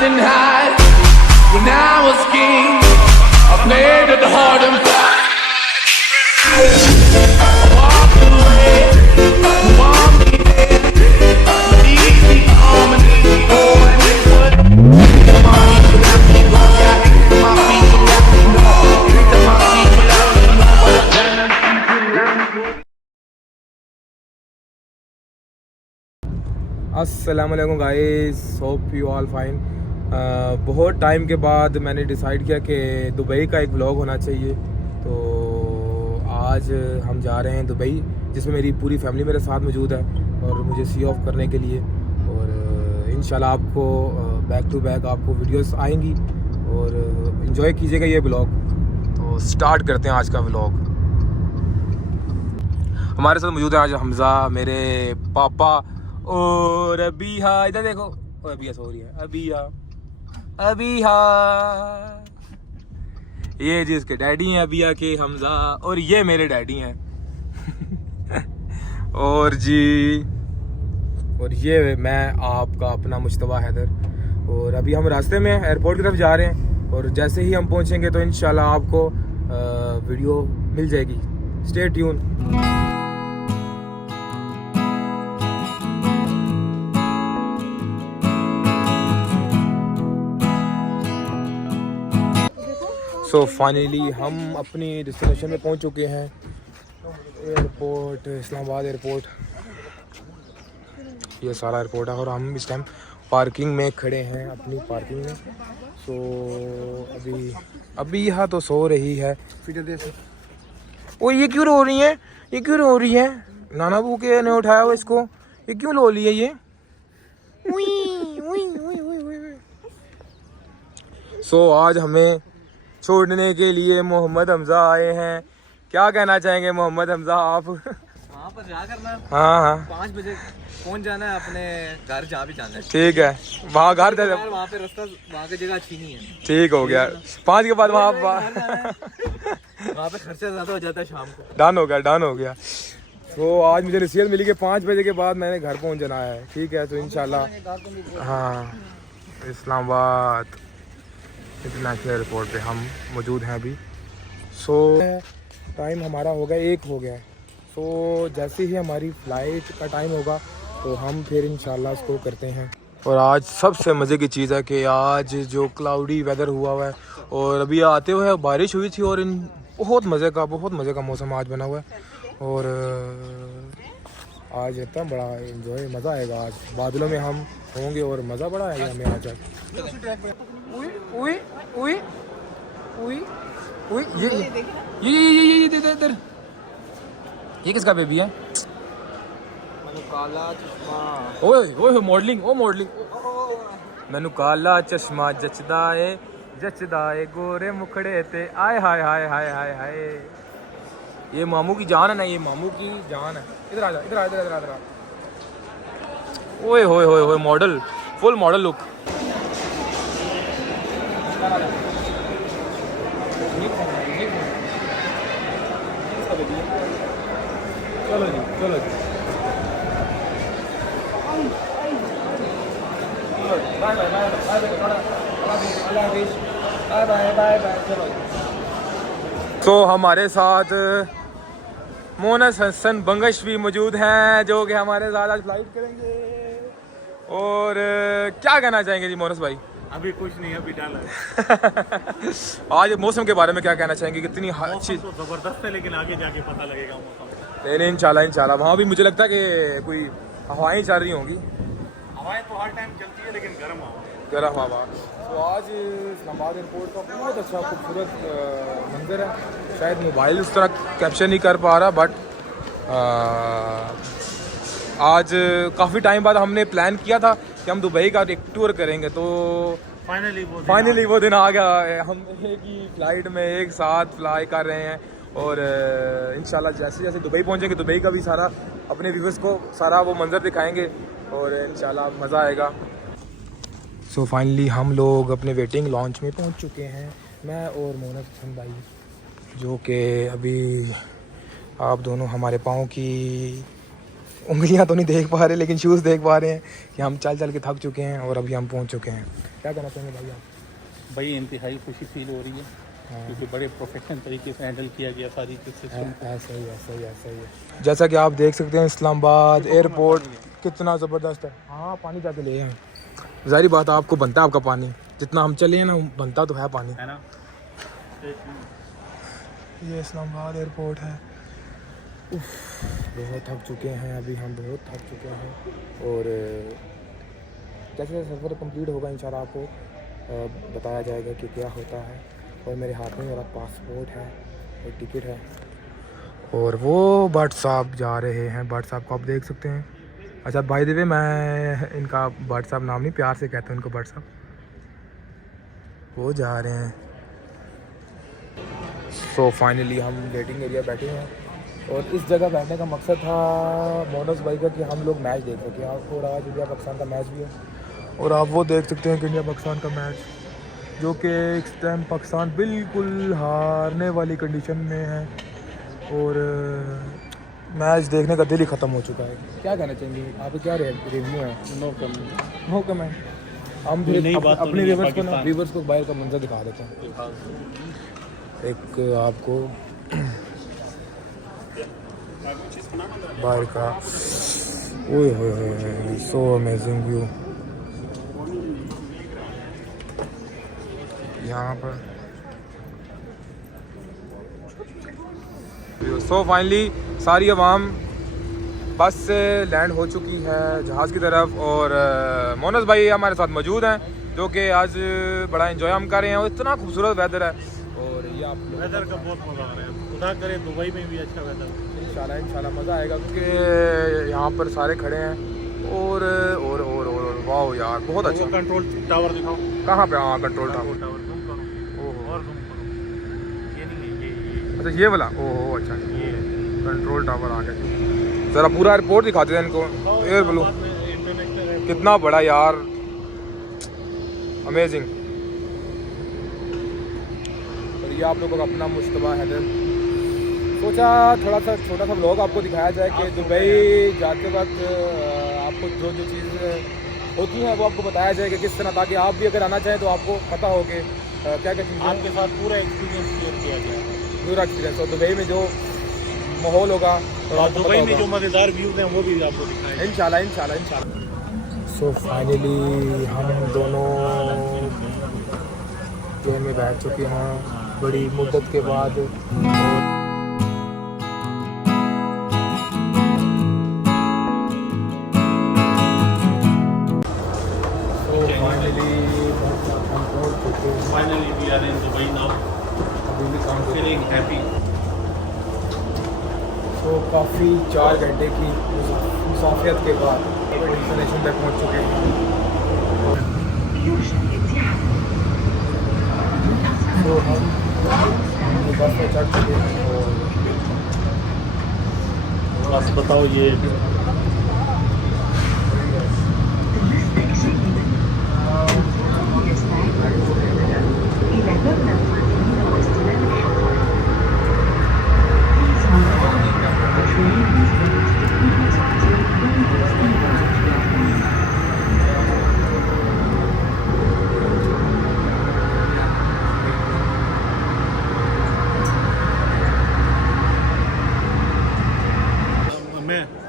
didn't hide when I was king. I played it hard and fast. Walked away, want me there. Easy on me, oh, and it would. Come on, you got me, go, yeah. My feet, you got me, no. My feet, you got me, no. But I can't अस्सलाम वालेकुम guys, hope you all fine. बहुत time के बाद मैंने decide किया कि Dubai का एक व्लॉग होना चाहिए, तो आज हम जा रहे हैं दुबई, जिसमें मेरी पूरी फैमिली मेरे साथ मौजूद है और मुझे सी ऑफ करने के लिए। और इंशाल्लाह आपको बैक टू बैक आपको वीडियोस आएंगी और इन्जॉय कीजिएगा ये व्लॉग। तो स्टार्ट करते हैं आज का व्लॉग। हमारे साथ मौजूद है आज हमज़ा, मेरे पापा और अबीहा। इधर देखो, अबीहा सो रही है। अबीहा ये जिसके डैडी हैं अबीहा के, हमज़ा, और ये मेरे डैडी हैं। और ये मैं आपका अपना मुश्तबा हैदर। और अभी हम रास्ते में एयरपोर्ट की तरफ जा रहे हैं और जैसे ही हम पहुंचेंगे तो इंशाल्लाह आपको वीडियो मिल जाएगी। Stay tune. सो फाइनली हम अपनी डेस्टिनेशन में पहुंच चुके हैं। एयरपोर्ट, इस्लामाबाद एयरपोर्ट, ये सारा एयरपोर्ट है और हम इस टाइम पार्किंग में खड़े हैं, अपनी पार्किंग में। सो अभी यहाँ तो सो रही है। ओ ये क्यों रो रही है? ये क्यों रो रही है? नाना बू के ने उठाया हुआ इसको, ये क्यों रो रही है ये? सो आज हमें छोड़ने के लिए मोहम्मद हमज़ा आए हैं। क्या कहना चाहेंगे मोहम्मद हमज़ा आप? वहाँ पर जा करना, हाँ 5 बजे पहुँच जाना है अपने घर, जहाँ भी जाना है। ठीक है, वहाँ घर वहाँ पे रास्ता, वहाँ की जगह अच्छी नहीं है। ठीक हो गया। 5 के बाद वहाँ पे खर्चा ज़्यादा हो जाता है शाम को। डन हो गया। तो आज मुझे नसीहत मिली कि 5 बजे के बाद मैंने घर पहुँच जाना है। ठीक है, तो इंशाल्लाह। हाँ, इस्लामाबाद इंटरनेशनल एयरपोर्ट पे हम मौजूद हैं अभी। सो टाइम हमारा हो गया 1 हो गया है। सो जैसे ही हमारी फ़्लाइट का टाइम होगा तो हम फिर इंशाल्लाह इसको करते हैं। और आज सबसे मज़े की चीज़ है कि आज जो क्लाउडी वेदर हुआ है और अभी आते हुए बारिश हुई थी और बहुत मज़े का मौसम आज बना हुआ है। और आज इतना बड़ा एंजॉय, मज़ा आएगा। आज बादलों में हम होंगे और मज़ा बड़ा आएगा हमें आज। ये इधर ये किसका बेबी है? काला चश्मा। ओए मॉडलिंग, मैनू काला चश्मा जचदा है गोरे मुखड़े ते। आय हाय हाय हाय हाय हाय। ये मामू की जान है ना, ये मामू की जान है। इधर आ। ओए होए मॉडल, फुल मॉडल लुक। चलो जी। बाय। तो हमारे साथ मोनस हसन बंगश भी मौजूद हैं, जो कि हमारे साथ आज फ्लाइट करेंगे। और क्या कहना चाहेंगे जी मोनस भाई? अभी कुछ नहीं, अभी डाला है। आज मौसम के बारे में क्या कहना चाहेंगे? कितनी अच्छी, तो जबरदस्त है, लेकिन आगे जाके पता लगेगा मौसम। नहीं इंशाल्लाह वहाँ भी मुझे लगता है कि कोई हवाएं चल रही होंगी। हवाएं तो हर टाइम चलती है, लेकिन गर्म हवा। तो आज इस्लामाबाद एयरपोर्ट का बहुत अच्छा खूबसूरत मंजर है। शायद मोबाइल उस तरह कैप्चर नहीं कर पा रहा, बट आज काफ़ी टाइम बाद हमने प्लान किया था कि हम दुबई का एक टूर करेंगे, तो फाइनली वो दिन आ गया। हम एक ही फ्लाइट में एक साथ फ्लाई कर रहे हैं और इंशाल्लाह जैसे दुबई पहुंचेंगे दुबई का भी सारा अपने व्यूअर्स को सारा वो मंजर दिखाएंगे और इंशाल्लाह मज़ा आएगा। सो फाइनली हम लोग अपने वेटिंग लॉन्च में पहुंच चुके हैं, मैं और मोहम्मद हसन भाई, जो कि अभी आप दोनों हमारे पाँव की उंगलियां तो नहीं देख पा रहे लेकिन शूज़ देख पा रहे हैं कि हम चल चल के थक चुके हैं और अभी हम पहुंच चुके हैं। क्या कहना चाहेंगे भाई आप? भाई इंतहाई खुशी फील हो रही है क्योंकि बड़े प्रोफेशनल तरीके से हैंडल किया गया सारी सिस्टम। ऐसा ही है। जैसा कि आप देख सकते हैं इस्लामाबाद एयरपोर्ट कितना ज़बरदस्त है। हाँ पानी जाके ले हैं, ज़ाहिर बात है आपको बनता है आपका पानी, जितना हम चले हैं ना बनता तो है पानी, है ना। ये इस्लामाबाद एयरपोर्ट है। बहुत थक चुके हैं अभी हम, बहुत थक चुके हैं और जैसे सफ़र कंप्लीट होगा इंशाल्लाह आपको बताया जाएगा कि क्या होता है। और मेरे हाथ में मेरा पासपोर्ट है और टिकट है और वो भट्ट साहब जा रहे हैं। भट्ट साहब को आप देख सकते हैं। अच्छा बाय द वे मैं इनका भट्ट साहब नाम नहीं, प्यार से कहते हैं उनको भट्ट साहब। वो जा रहे हैं। सो फाइनली हम वेटिंग एरिया बैठे हैं और इस जगह बैठने का मकसद था मोनस भाई का कि हम लोग मैच देख सकें। और आज इंडिया पाकिस्तान का मैच भी है और आप वो देख सकते हैं कि इंडिया पाकिस्तान का मैच जो कि इस टाइम पाकिस्तान बिल्कुल हारने वाली कंडीशन में है और मैच देखने का दिल ही ख़त्म हो चुका है। क्या कहना चाहेंगे आपके, क्या रिव्यू है? No comment. हम अपने व्यूवर्स को बाहर का मंजर दिखा देते हैं। एक आपको बाहर का, ओए होए सो अमेजिंग व्यू यहाँ पर। सो फाइनली सारी अवाम बस से लैंड हो चुकी है जहाज़ की तरफ और मोनस भाई हमारे साथ मौजूद हैं जो कि आज बड़ा एंजॉय हम कर रहे हैं और इतना खूबसूरत वेदर है और ये आप वेदर का बहुत मज़ा आ रहा है। खुदा करे दुबई में भी अच्छा वेदर। इंशाल्लाह मज़ा आएगा क्योंकि यहाँ पर सारे खड़े हैं और वाह यार बहुत अच्छा। कंट्रोल टावर दिखाओ कहाँ पे? हाँ कंट्रोल टावर। अच्छा ये वाला, ओह अच्छा ये कंट्रोल टावर आ गया। ज़रा पूरा एयरपोर्ट दिखाते हैं इनको। एयर ब्लू कितना बड़ा यार, अमेजिंग। और ये आप लोगों का अपना मुश्तबा हैदर। सोचा थोड़ा सा छोटा सा व्लॉग आपको दिखाया जाए कि दुबई जाते वक्त आपको जो जो चीज़ होती हैं वो आपको बताया जाए कि किस तरह, ताकि आप भी अगर आना चाहें तो आपको पता हो कि क्या क्या चीज़ें आपके साथ पूरा एक्सपीरियंस शेयर किया गया है। पूरा एक्सपीरियंस। और दुबई में जो माहौल होगा और दुबई में जो मज़ेदार व्यूज़ हैं वो भी आपको दिखाएंगे इंशाल्लाह। सो फाइनली हम दोनों ट्रेन में बैठ चुके हैं बड़ी मुद्दत के बाद। Finally we are in Dubai now. Feeling happy. तो काफ़ी 4 घंटे की मुसाफियत के बाद डेस्टिनेशन तक पहुंच चुके हैं। तो हम बस में चढ़ चुके हैं और बस बताओ ये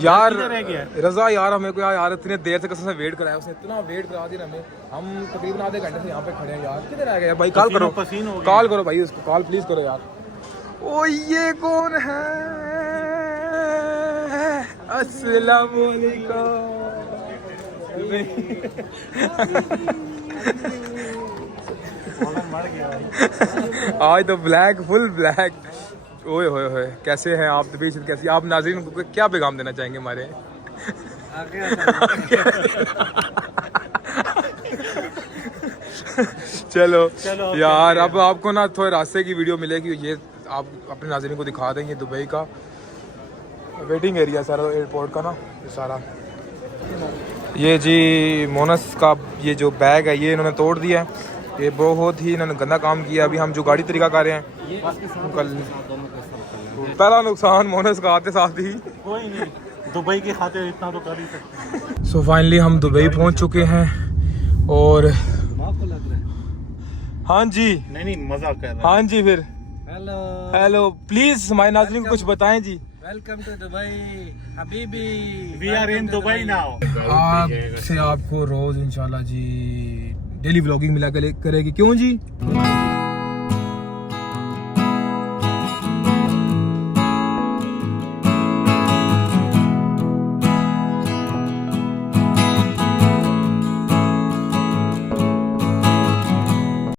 यार रज़ा यार हमें को यार इतने देर से कसम से वेट कराया उसने, इतना वेट करा दिया हमें। हम तकरीबन आधे घंटे से यहाँ पे खड़े हैं यार। किधर आ गया भाई? कॉल करो भाई उसको, कॉल प्लीज करो यार। ओ ये कौन है? अस्सलाम वालेकुम। आज तो ब्लैक, फुल ब्लैक। ओए होए होए, कैसे हैं आप? तबीयत कैसी? आप नाज़रीन को क्या पैगाम देना चाहेंगे हमारे? चलो यार अब आपको ना थोड़े रास्ते की वीडियो मिलेगी। ये आप अपने नाज़रीन को दिखा देंगे दुबई का वेटिंग एरिया सारा एयरपोर्ट का ना, ये सारा। ये जी मोनस का ये जो बैग है ये इन्होंने तोड़ दिया है। ये बहुत ही इन्होंने गंदा काम किया। अभी हम जो गाड़ी तरीका कर रहे हैं कल, पहला नुकसान मोनस का आते साथ ही। कोई नहीं, दुबई की खातिर इतना तो कर ही सकते। सो फाइनली हम दुबई पहुंच चुके हैं और हाँ जी नहीं मजा कर रहा है। हाँ जी फिर हेलो हेलो प्लीज हमारे नाज़रीन को कुछ बताएं जी। वेलकम टू दुबई हबीबी we are in Dubai now. आपसे आपको रोज इंशाल्लाह जी डेली व्लॉगिंग मिला करेगी, क्यों जी?